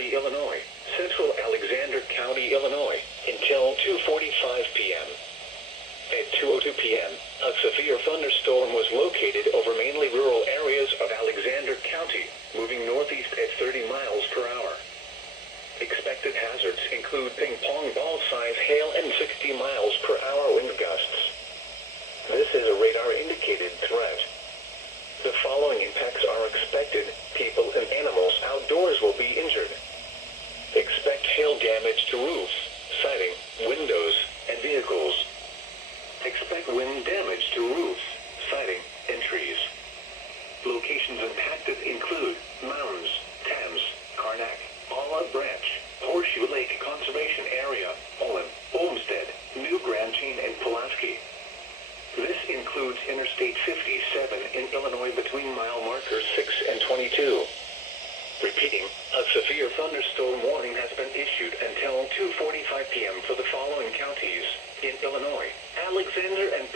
County, Illinois, central Alexander County, Illinois, until 2:45 p.m. At 2:02 p.m., a severe thunderstorm was located over mainly rural areas of Alexander County, moving northeast at 30 miles per hour. Expected hazards include ping-pong ball-size hail and 60 miles per hour wind gusts. This is a radar-indicated threat. The following impacts are expected. People and animals outdoors will be injured. Expect hail damage to roofs, siding, windows, and vehicles. Expect wind damage to roofs, siding, and trees. Locations impacted include Mounds, Thames, Karnak, Olive Branch, Horseshoe Lake Conservation Area, Olin, Olmsted, New Grand Chain, and Pulaski. This includes Interstate 57 in Illinois between mile markers 6 and 22. Repeating, a severe thunderstorm warning has been issued until 2:45 p.m. for the following counties in Illinois: Alexander and